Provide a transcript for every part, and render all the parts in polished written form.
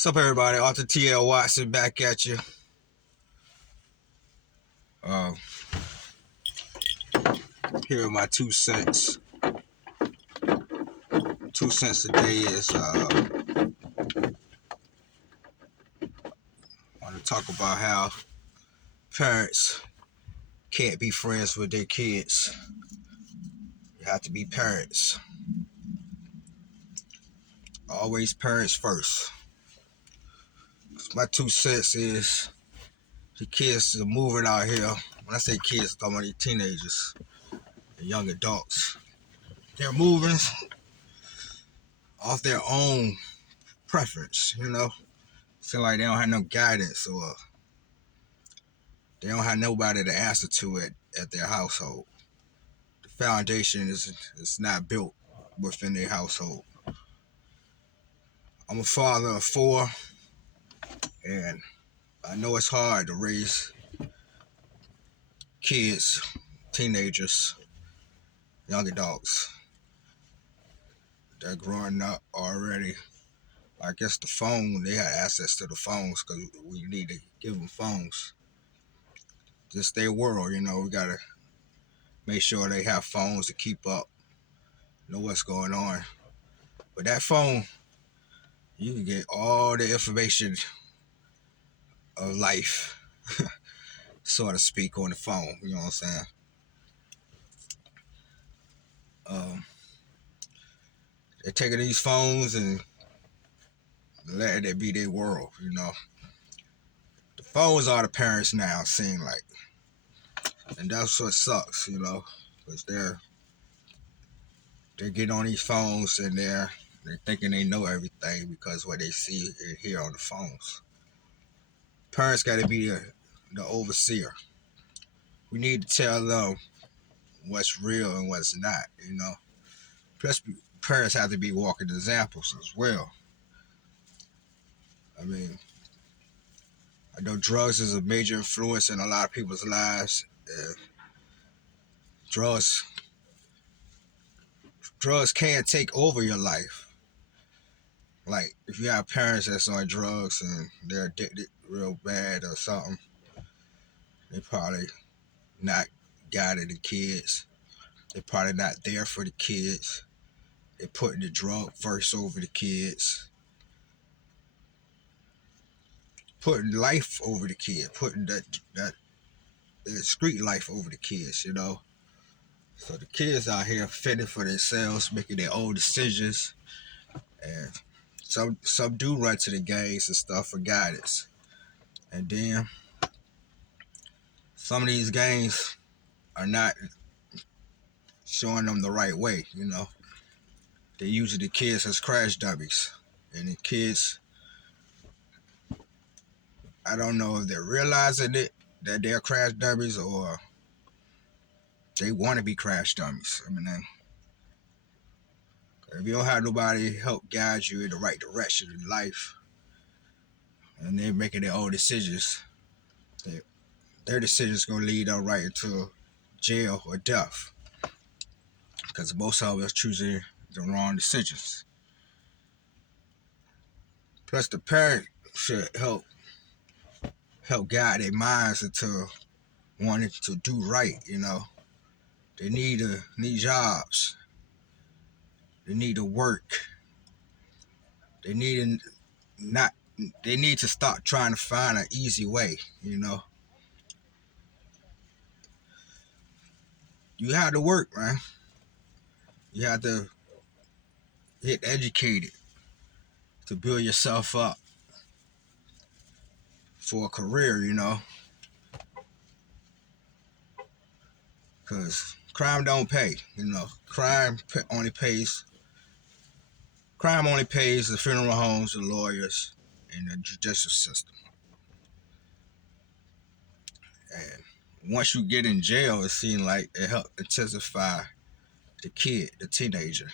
What's up, everybody? Arthur T.L. Watson back at you. Uh, Here are my 2 cents. 2 cents today is I want to talk about how parents can't be friends with their kids. You have to be parents. Always parents first. My 2 cents is the kids are moving out here. When I say kids, I'm talking about the teenagers and young adults. They're moving off their own preference, Seem like they don't have no guidance or they don't have nobody to answer to it at their household. The foundation is not built within their household. I'm a father of 4, and I know it's hard to raise kids, teenagers, young adults. They're growing up already. I guess the phone, they have access to the phones because we need to give them phones. Just their world, we got to make sure they have phones to keep up, know what's going on. But that phone, you can get all the information of life, so to speak, on the phone. You know what I'm saying? They're taking these phones and letting it be their world. The phones are the parents now, seem like, and that's what sucks. Because they get on these phones and they're thinking they know everything because what they see and hear on the phones. Parents got to be the overseer. We need to tell them what's real and what's not. Plus, parents have to be walking examples as well. I mean, I know drugs is a major influence in a lot of people's lives. Drugs can take over your life. Like if you have parents that's on drugs and they're addicted real bad or something, they probably not guiding the kids. They're probably not there for the kids. They're putting the drug first over the kids. Putting life over the kid. Putting that street life over the kids. So the kids out here fending for themselves, making their own decisions, and some do run to the gangs and stuff for guidance. And then some of these gangs are not showing them the right way. They're using the kids as crash dummies. And the kids, I don't know if they're realizing it, that they're crash dummies, or they want to be crash dummies. I mean, if you don't have nobody help guide you in the right direction in life, and they're making their own decisions, their decisions going to lead them right into jail or death. Because most of us choosing the wrong decisions. Plus, the parent should help guide their minds into wanting to do right. They need jobs. They need to work. They need not. They need to stop trying to find an easy way. You have to work, man. You have to get educated to build yourself up for a career. Because crime don't pay. Crime only pays. Crime only pays the funeral homes, the lawyers, and the judicial system. And once you get in jail, it seems like it helps intensify the kid, the teenager.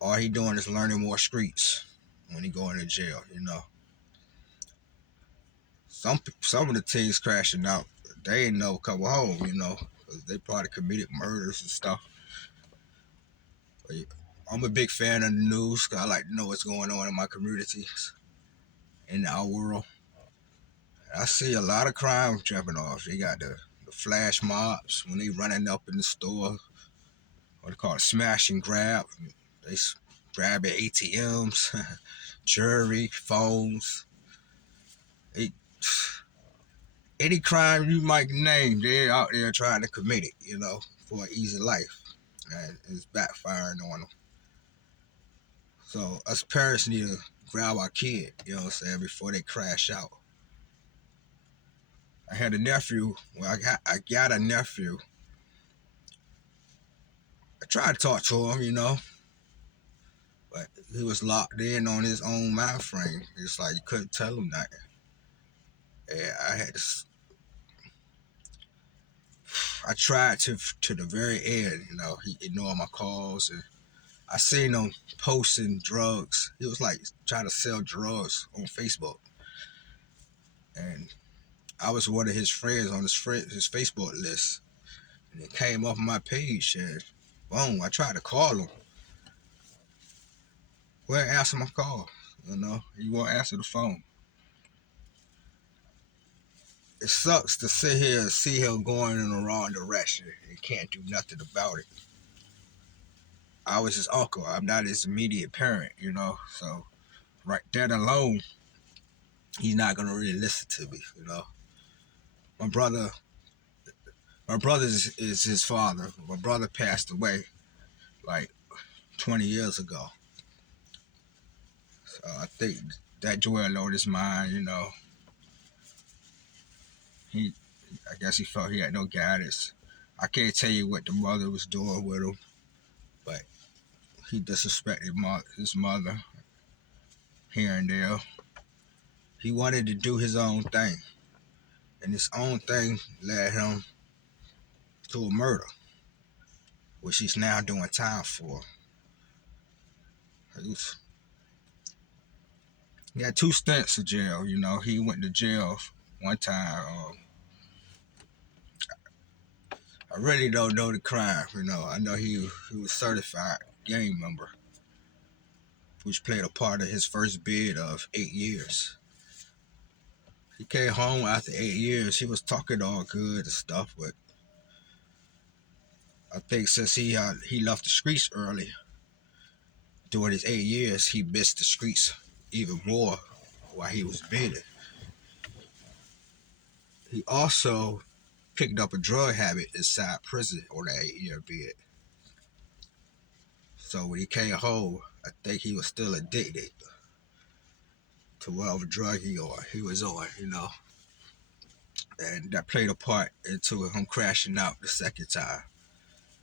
All he doing is learning more streets when he going to jail. Some of the teens crashing out, they ain't never come home, because they probably committed murders and stuff. I'm a big fan of the news because I like to know what's going on in my communities, in our world. I see a lot of crime jumping off. They got the flash mobs when they running up in the store, what they call it, smash and grab. They grab at ATMs, jewelry, phones. They, any crime you might name, they're out there trying to commit it, for an easy life. And it's backfiring on them. So us parents need to grab our kid, before they crash out. I had a nephew. Well, I got a nephew. I tried to talk to him, but he was locked in on his own mind frame. It's like you couldn't tell him nothing. And I tried to the very end. He ignored my calls, and I seen him posting drugs. He was like trying to sell drugs on Facebook, and I was one of his friends on his Facebook list, and it came off my page, and boom, I tried to call him. Well, answer my call. He won't answer the phone. It sucks to sit here and see him going in the wrong direction and can't do nothing about it. I was his uncle. I'm not his immediate parent, So right that alone, he's not gonna really listen to me. My brother, my brother is his father. My brother passed away like 20 years ago. So I think that dwelled on his mind. He, I guess he felt he had no guidance. I can't tell you what the mother was doing with him, but he disrespected his mother here and there. He wanted to do his own thing, and his own thing led him to a murder, which he's now doing time for. He had 2 stints of jail. He went to jail one time. I really don't know the crime. I know he was certified gang member, which played a part of his first bid of 8 years. He came home after 8 years. He was talking all good and stuff, but I think since he left the streets early during his 8 years, he missed the streets even more while he was bidding. He also picked up a drug habit inside prison on that 8-year bid. So when he came home, I think he was still addicted to whatever drug he was on. And that played a part into him crashing out the second time.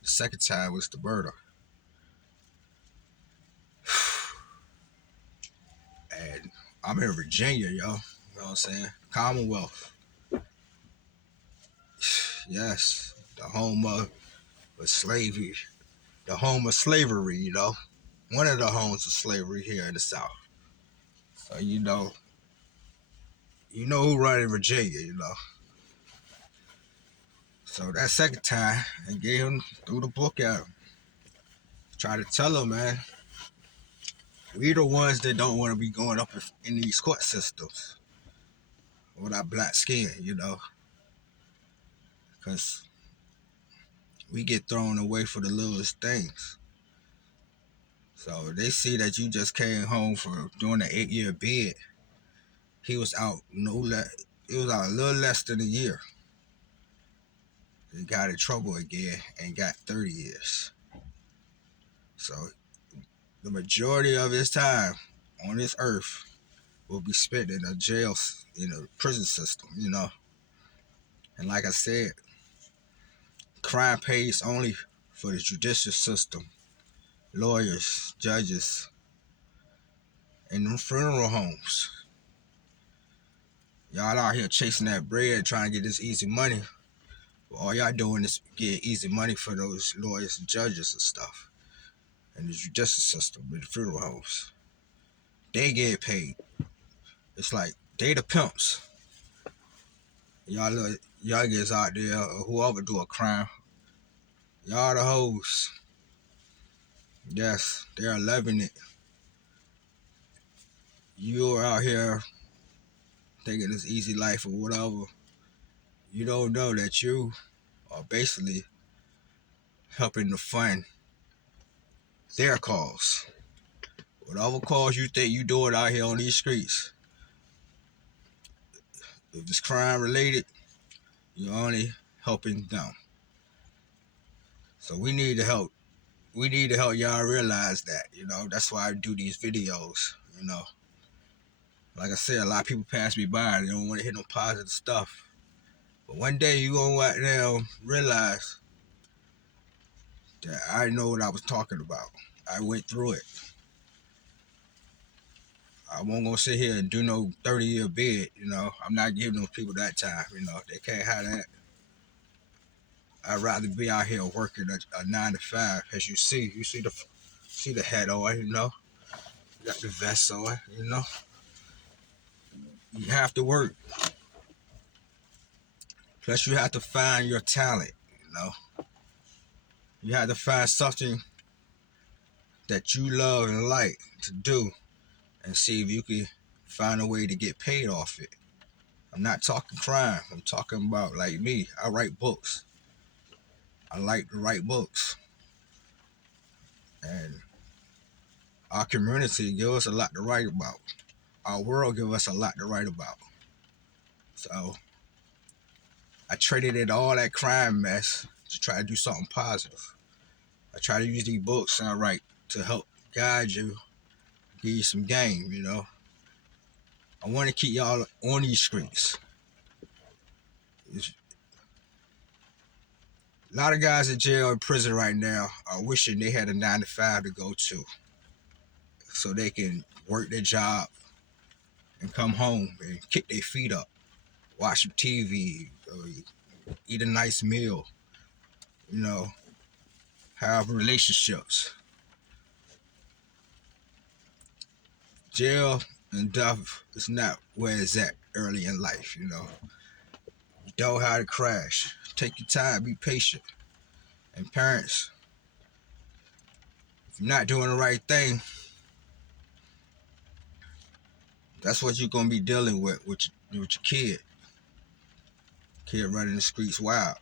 The second time was the murder. And I'm in Virginia, yo. You know what I'm saying? Commonwealth. Yes. The home of slavery. The home of slavery, One of the homes of slavery here in the South. So, who running Virginia. So that second time, I gave him, threw the book at him. Try to tell him, man, we the ones that don't want to be going up in these court systems with our black skin, because we get thrown away for the littlest things. So they see that you just came home for doing an 8-year bid. He was out it was out a little less than a year. He got in trouble again and got 30 years. So the majority of his time on this earth will be spent in a jail, in a prison system, And like I said, crime pays only for the judicial system, lawyers, judges, and funeral homes. Y'all out here chasing that bread, trying to get this easy money. All y'all doing is get easy money for those lawyers and judges and stuff. And the judicial system with the funeral homes. They get paid. It's like they the pimps. Y'all gets out there, or whoever do a crime, y'all the hoes. Yes, they're loving it. You're out here thinking it's easy life or whatever. You don't know that you are basically helping to fund their cause. Whatever cause you think you doing out here on these streets, if it's crime related, you're only helping them. So we need to help. We need to help y'all realize that. That's why I do these videos. Like I said, a lot of people pass me by and they don't want to hear no positive stuff. But one day you gonna now realize that I know what I was talking about. I went through it. I won't gonna sit here and do no 30-year bid. I'm not giving those people that time. They can't have that. I'd rather be out here working a 9 to 5. As you see the hat on. You got the vest on. You have to work. Plus, you have to find your talent. You have to find something that you love and like to do, and see if you can find a way to get paid off it. I'm not talking crime. I'm talking about like me. I write books. I like to write books. And our community gives us a lot to write about. Our world gives us a lot to write about. So I traded in all that crime mess to try to do something positive. I try to use these books I write to help guide you, give you some game. I want to keep y'all on these streets. A lot of guys in jail and prison right now are wishing they had a 9 to 5 to go to, so they can work their job and come home and kick their feet up, watch some TV, or eat a nice meal, have relationships. Jail and death is not where it's at early in life. You know how to crash. Take your time, be patient. And parents, if you're not doing the right thing, that's what you're gonna be dealing with your kid. Kid running the streets wild.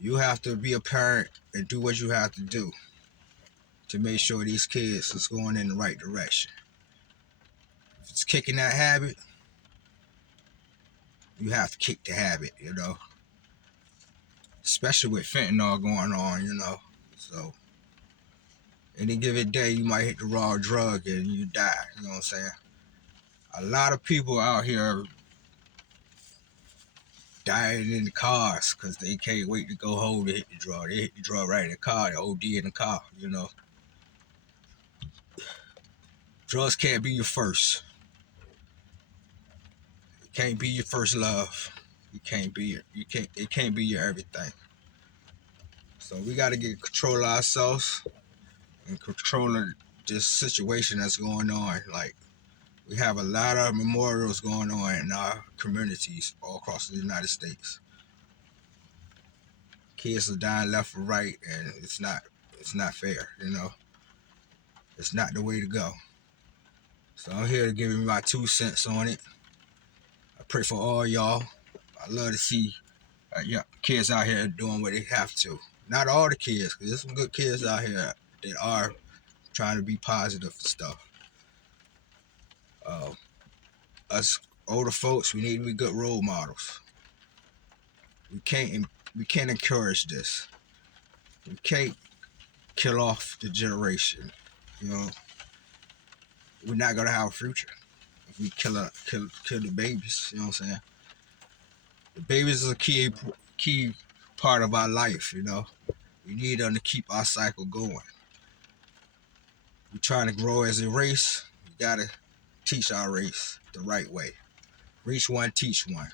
You have to be a parent and do what you have to do to make sure these kids is going in the right direction. If it's kicking that habit, you have to kick the habit. Especially with fentanyl going on. So any given day you might hit the raw drug and you die. You know what I'm saying? A lot of people out here dying in the cars because they can't wait to go home to hit the drug. They hit the drug right in the car, they OD in the car. Drugs can't be your first. It can't be your first love. It can't be your everything. So we got to get control of ourselves and controlling this situation that's going on. Like, we have a lot of memorials going on in our communities all across the United States. Kids are dying left and right, and it's not fair. It's not the way to go. So I'm here to give you my 2 cents on it. I pray for all y'all. I love to see kids out here doing what they have to. Not all the kids, because there's some good kids out here that are trying to be positive and stuff. Us older folks, we need to be good role models. We can't encourage this. We can't kill off the generation. We're not gonna have a future if we kill the babies. You know what I'm saying? The babies is a key part of our life. We need them to keep our cycle going. We're trying to grow as a race. We gotta teach our race the right way. Reach one, teach one.